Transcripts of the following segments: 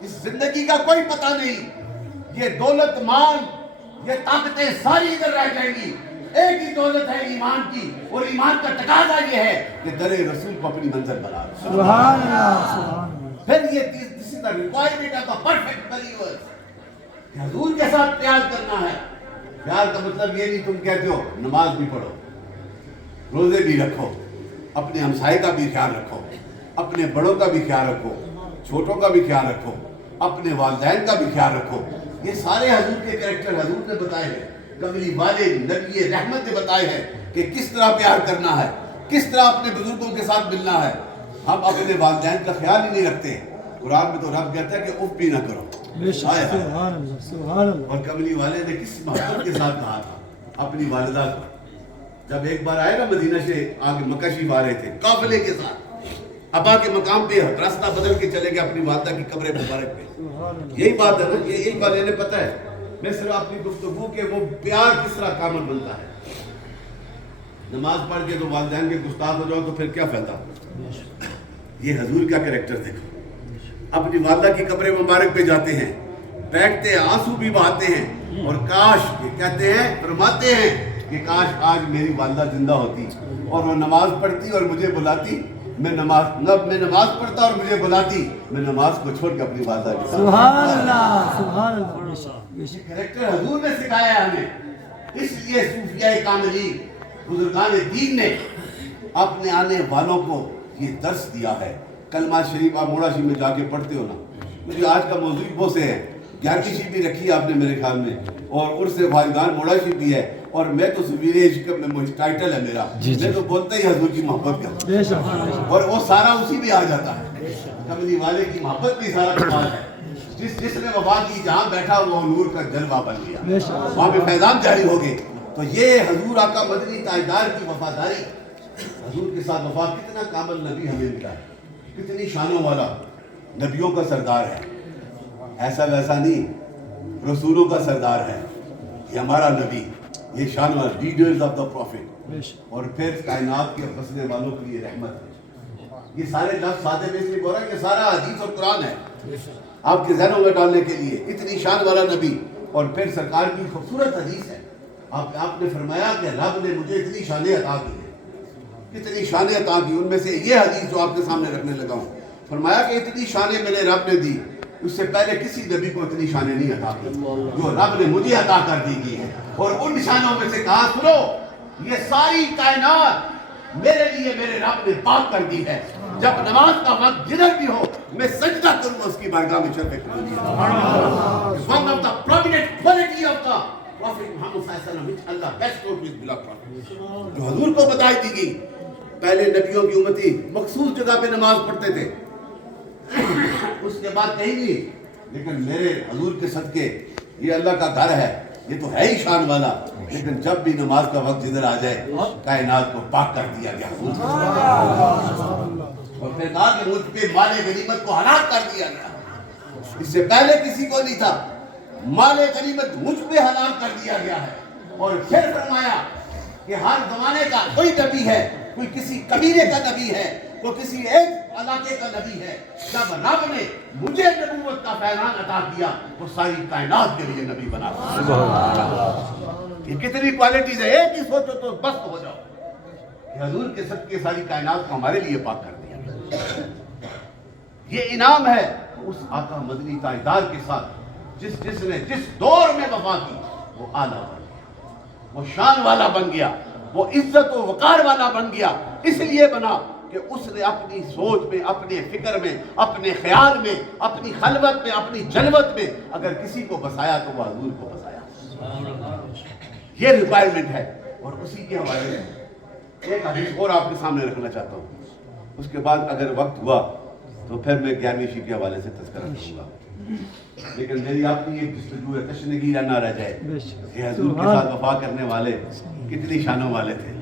اس زندگی کا کوئی پتہ نہیں، یہ دولت مال یہ طاقتیں ساری ادھر رہ جائیں گی، ایک ہی دولت ہے ایمان کی، اور ایمان کا تقاضا یہ ہے کہ در رسول کو اپنی منزل بنا لو۔ سبحان اللہ، سبحان اللہ۔ پھر یہ this is the requirement of the perfect believers کہ حضور کے ساتھ پیار کرنا ہے۔ پیار کا مطلب یہ نہیں تم کہتے ہو نماز بھی پڑھو، روزے بھی رکھو، اپنے ہمسائے کا بھی خیال رکھو، اپنے بڑوں کا بھی خیال رکھو، چھوٹوں کا بھی خیال رکھو، اپنے والدین کا بھی خیال رکھو۔ یہ سارے حضور کے کریکٹر حضور نے بتائے ہیں، کملی والے نبی رحمت نے بتائے ہیں کہ کس طرح پیار کرنا ہے، کس طرح اپنے بزرگوں کے ساتھ ملنا ہے۔ ہم اپنے والدین کا خیال ہی نہیں رکھتے۔ قرآن میں تو رب کہتا ہے کہ اف بھی نہ کرو۔ بے شک، سبحان اللہ، سبحان اللہ۔ اور کملی والے نے کس محبت کے ساتھ کہا تھا اپنی والدہ کو، جب ایک بار آئے نا مدینہ سے آگے مکہ شریف آ رہے تھے قافلے کے ساتھ، ابا کے مقام پہ راستہ بدل کے چلے گئے اپنی والدہ کی قبر مبارک پہ۔ یہی بات ہے نا، یہی بات انہیں پتہ ہے۔ میں صرف اپنی گفتگو کہ وہ پیار کس طرح کامل بنتا ہے۔ نماز پڑھ کے تو والدین کے گستاخ ہو جاؤ تو پھر کیا فائدہ؟ یہ حضور کا کریکٹر دیکھو، اپنی والدہ کی قبر مبارک پہ جاتے ہیں، بیٹھتے ہیں، آنسو بھی بہاتے ہیں، اور کاش یہ کہتے ہیں، فرماتے ہیں کہ کاش آج میری والدہ زندہ ہوتی اور وہ نماز پڑھتی اور مجھے بلاتی، میں نماز پڑھتا اور مجھے بلاتی، میں نماز کو چھوڑ کے اپنی والدہ کے ساتھ۔ سبحان اللہ، سبحان اللہ۔ بے شک، بے یہ شک۔ کریکٹر حضور نے سکھایا ہے ہمیں۔ اس لیے صوفیاء کاملین بزرگان دین نے اپنے آنے والوں کو یہ درس دیا ہے۔ کلمہ شریف آپ موڑا شریف میں جا کے پڑھتے ہو نا، مجھے آج کا موضوع بہت سے ہے، 11ویں شریف بھی رکھی ہے آپ نے میرے خیال میں، اور عرس فائزگان موڑا شریف بھی ہے، اور میں تو سویر عشق میں ٹائٹل ہے میرا، میں تو بولتا ہی حضور کی محبت کا، بے شک، اور وہ سارا اسی بھی آ جاتا ہے۔ کملی والے کی محبت بھی سارا کمال ہے۔ جس نے وفا کی جہاں بیٹھا وہ نور کا جلوہ بن گیا، وہاں پہ فیضان جاری ہو گئے۔ تو یہ حضور آقا مدنی تاجدار کی وفاداری، حضور کے ساتھ وفا، کتنا کامل نبی ہمیں ملا ہے، کتنی شانوں والا، نبیوں کا سردار ہے، ایسا ویسا نہیں، رسولوں کا سردار ہے یہ ہمارا نبی، یہ شان والا لیڈرز آف دا پروفٹ، اور پھر کائنات کے بسنے والوں کے لیے رحمت ہے۔ یہ سارے لفظ سادے میں اس لیے بول رہا ہے کہ سارا حدیث اور قرآن ہے آپ کے ذہنوں میں ڈالنے کے لیے۔ اتنی شان والا نبی، اور پھر سرکار کی خوبصورت حدیث ہے، آپ نے فرمایا کہ رب نے مجھے اتنی شانیں عطا کی ہیں، کتنی شانیں عطا کی، ان میں سے یہ حدیث جو آپ کے سامنے رکھنے لگا ہوں، فرمایا کہ اتنی شانیں میں نے رب نے دی، اس سے پہلے کسی نبی کو اتنی شانیں نہیں عطا کی جو رب نے مجھے عطا کر دی گئی ہے۔ اور ان شانوں میں سے کہا سنو، یہ ساری کائنات میرے لیے میرے رب نے پاک کر دی ہے، جب نماز کا وقت جدھر بھی ہو میں سجدہ کروں اس کی بارگاہ میں شرف کروں۔ One of the prominent quality of the Prophet Muhammad صلی اللہ علیہ وسلم which Allah best known to his beloved prophet، جو حضور کو بتائی دی گئی۔ پہلے نبیوں کی امتی مخصوص جگہ پہ نماز پڑھتے تھے، اس کے بعد کہیں نہیں، لیکن میرے حضور کے صدقے یہ اللہ کا گھر ہے، یہ تو ہے ہی شان والا، لیکن جب بھی نماز کا وقت جدھر آ جائے کائنات کو پاک کر دیا گیا، اور پھر کہا کہ مجھ پہ مال غنیمت کو حلال کر دیا گیا، اس سے پہلے کسی کو نہیں تھا، مال غنیمت مجھ پہ حلال کر دیا گیا ہے۔ اور پھر فرمایا کہ ہر زمانے کا کوئی نبی ہے، کوئی کسی قبیلے کا نبی ہے، کوئی کسی ایک علاقے کا نبی ہے، جب رب نے مجھے نبوت کا فیضان عطا کیا تو ساری کائنات کے لیے نبی بنا۔ یہ کتنی کوالٹیز ہے، ایک ہی سوچو تو بس ہو جاؤ کہ حضور کے صدقے ساری کائنات کو ہمارے لیے پاک کر دیا۔ یہ انعام ہے اس آقا مدنی تاجدار کے ساتھ جس نے جس دور میں وفا کی وہ اعلیٰ بن گیا، وہ شان والا بن گیا، وہ عزت و وقار والا بن گیا۔ اس لیے بنا کہ اس نے اپنی سوچ میں، اپنے فکر میں، اپنے خیال میں، اپنی خلوت میں، اپنی جلوت میں اگر کسی کو بسایا تو وہ حضور کو بسایا۔ یہ ریکوائرمنٹ ہے۔ اور اسی کے حوالے سے ایک حدیث اور آپ کے سامنے رکھنا چاہتا ہوں، اس کے بعد اگر وقت ہوا تو پھر میں 11ویں شریف کے حوالے سے تذکرہ کروں گا، لیکن میری اپنی ایک جستجو ہے، تشنگی نہ رہ جائے کہ حضور کے ساتھ وفا کرنے والے کتنی شانوں والے تھے۔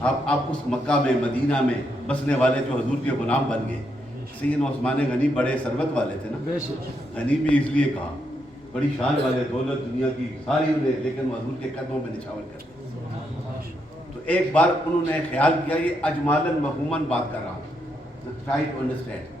آپ اس مکہ میں، مدینہ میں بسنے والے جو حضور کے غلام بن گئے، سیدنا عثمان غنی بڑے ثروت والے تھے نا، غنی بھی اس لیے کہا، بڑی شان والے، دولت دنیا کی ساری انہیں، لیکن وہ حضور کے قدموں میں نچھاور کرتے۔ تو ایک بار انہوں نے خیال کیا، یہ اجمالاً مفہوماً بات کر رہا ہوں، try to understand.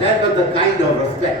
That was the kind of respect।